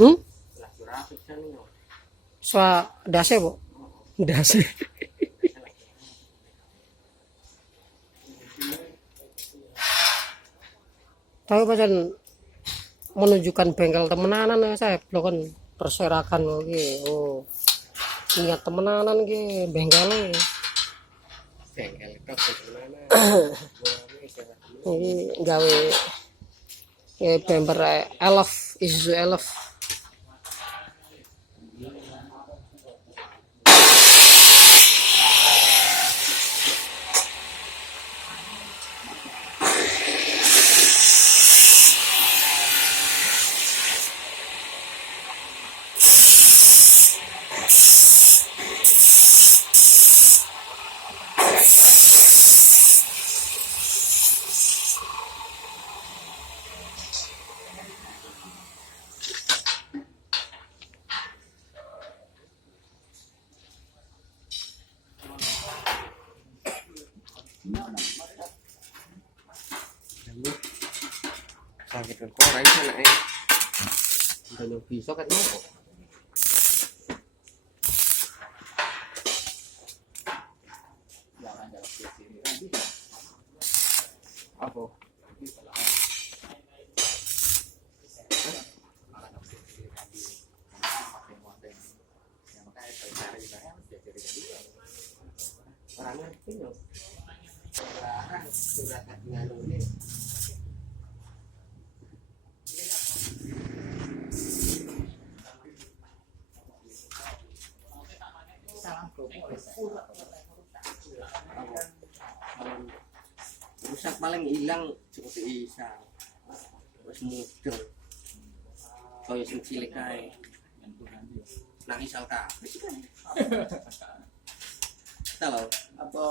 Hmm? Soal dase, Bu. Dase. Tapi pacan menunjukkan bengkel temenanan ya saya kan perserakan lagi. Oh, niat temenanan ki bengkelnya. Bengkel itu temenanan. Ini gawe bemper elf Izusu elf. Sakit kan korai sana udah nyobi soket mau apa orangnya itu orang surat nganu ini rusak paling hilang seperti isa terus mudah kaya sing cilik kae nang isal kabeh tahu apa